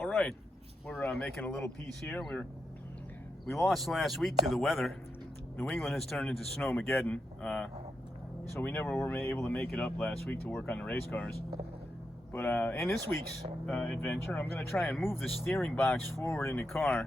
All right, we're making a little piece here. We lost last week to the weather. New England has turned into Snowmageddon, so we never were able to make it up last week to work on the race cars. But in this week's adventure, I'm going to try and move the steering box forward in the car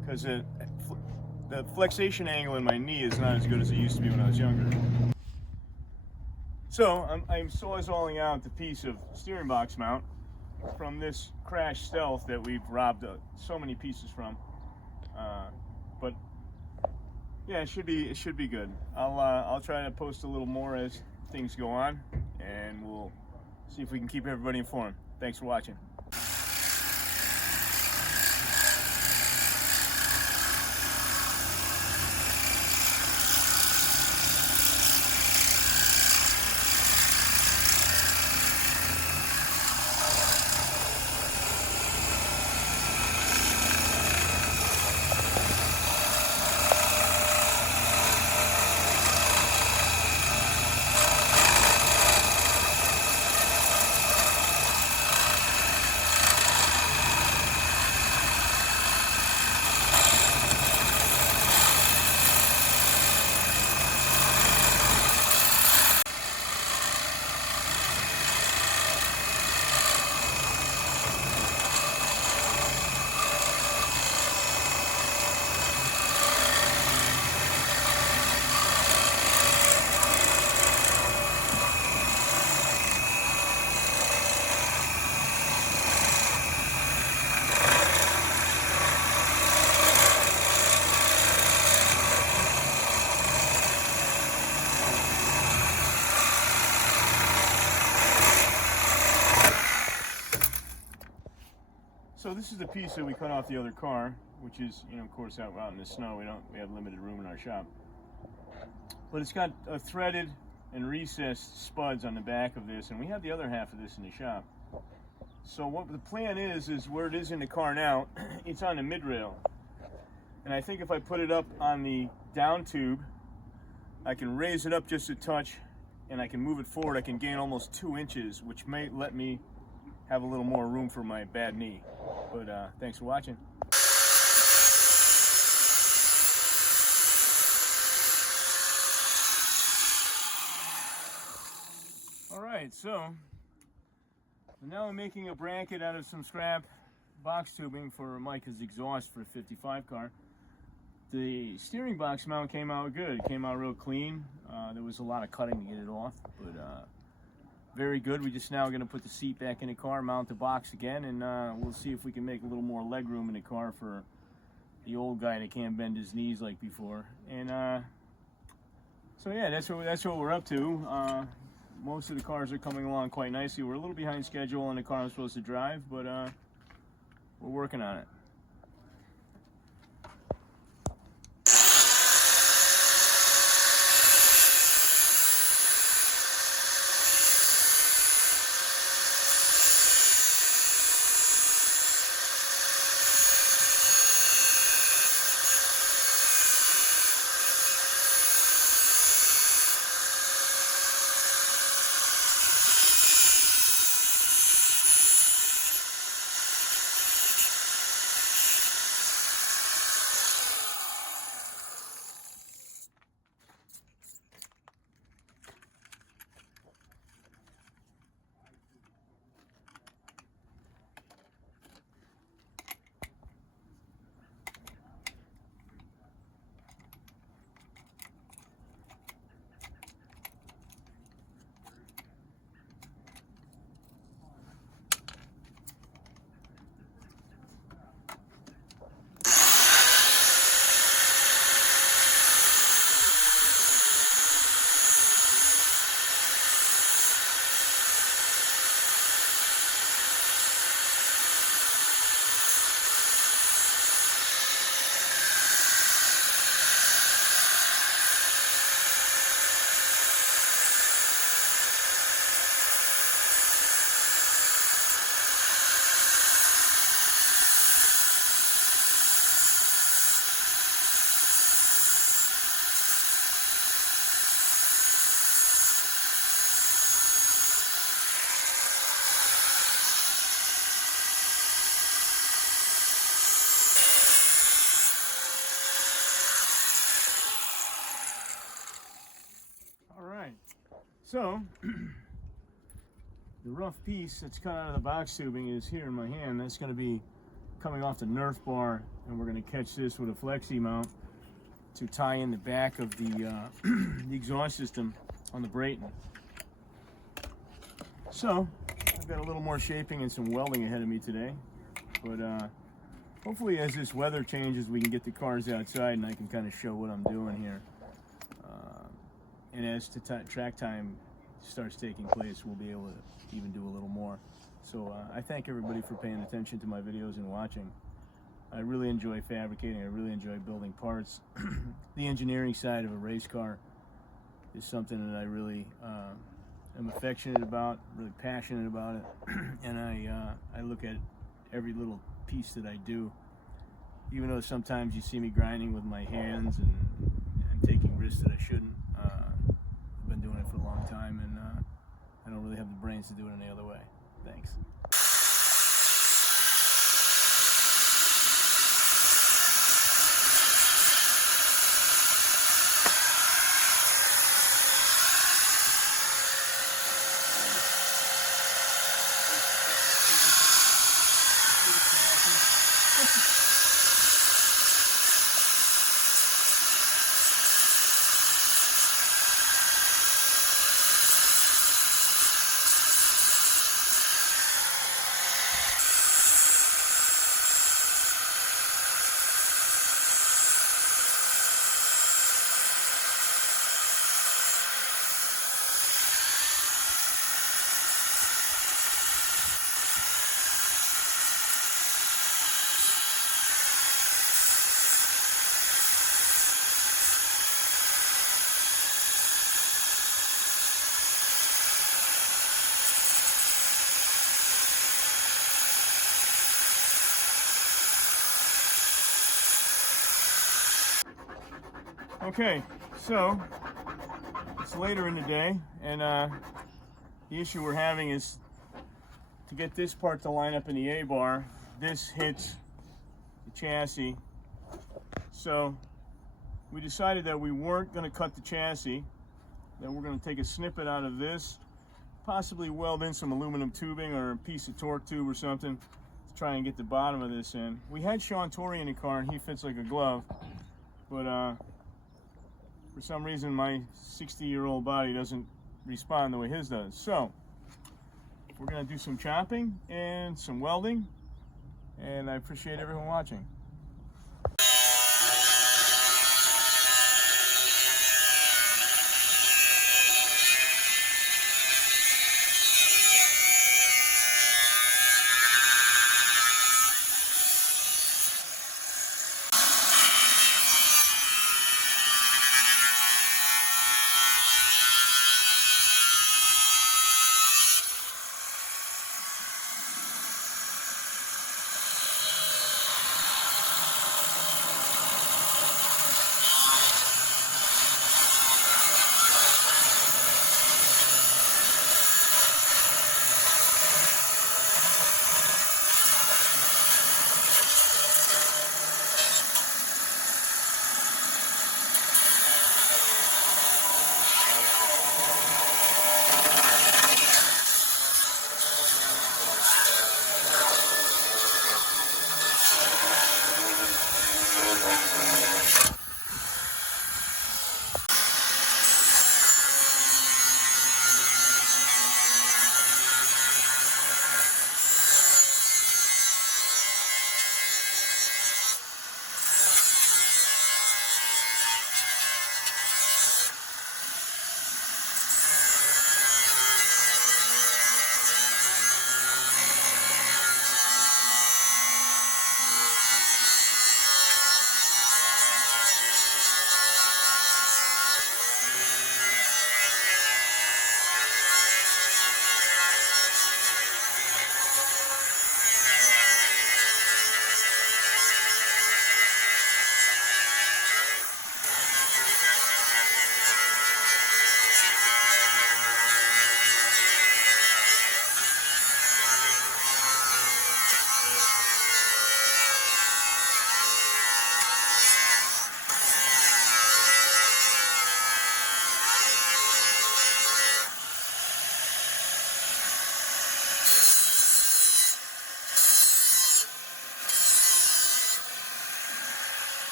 because the flexation angle in my knee is not as good as it used to be when I was younger. So I'm sawzalling out the piece of steering box mount from this Crash Stealth that we've robbed so many pieces from. But yeah, it should be good. I'll try to post a little more as things go on, and we'll see if we can keep everybody informed. Thanks for watching. So this is the piece that we cut off the other car, which is, of course, out in the snow. We have limited room in our shop. But it's got threaded and recessed spuds on the back of this, and we have the other half of this in the shop. So what the plan is where it is in the car now, it's on the mid rail. And I think if I put it up on the down tube, I can raise it up just a touch, and I can move it forward. I can gain almost 2 inches, which may let me have a little more room for my bad knee. But thanks for watching. All right, so now I'm making a bracket out of some scrap box tubing for Micah's exhaust for a 55 car. The steering box mount came out good. It came out real clean. There was a lot of cutting to get it off, but very good. We're just now going to put the seat back in the car, mount the box again, and we'll see if we can make a little more leg room in the car for the old guy that can't bend his knees like before. And so yeah, that's what we're up to. Most of the cars are coming along quite nicely. We're a little behind schedule on the car I'm supposed to drive, but we're working on it. So, the rough piece that's cut out of the box tubing is here in my hand. That's going to be coming off the Nerf bar, and we're going to catch this with a flexi mount to tie in the back of the, the exhaust system on the Brayton. So, I've got a little more shaping and some welding ahead of me today, but hopefully as this weather changes we can get the cars outside and I can kind of show what I'm doing here. And as track time starts taking place, we'll be able to even do a little more. So I thank everybody for paying attention to my videos and watching. I really enjoy fabricating. I really enjoy building parts. The engineering side of a race car is something that I really am affectionate about, really passionate about it. And I look at every little piece that I do, even though sometimes you see me grinding with my hands and taking risks that I shouldn't. I've been doing it for a long time, and I don't really have the brains to do it any other way. Thanks. Okay, so it's later in the day, and the issue we're having is to get this part to line up in the A-bar. This hits the chassis, so we decided that we weren't going to cut the chassis, that we're going to take a snippet out of this, possibly weld in some aluminum tubing or a piece of torque tube or something to try and get the bottom of this in. We had Sean Torrey in the car, and he fits like a glove, but for some reason my 60-year-old body doesn't respond the way his does. So we're going to do some chopping and some welding, and I appreciate everyone watching.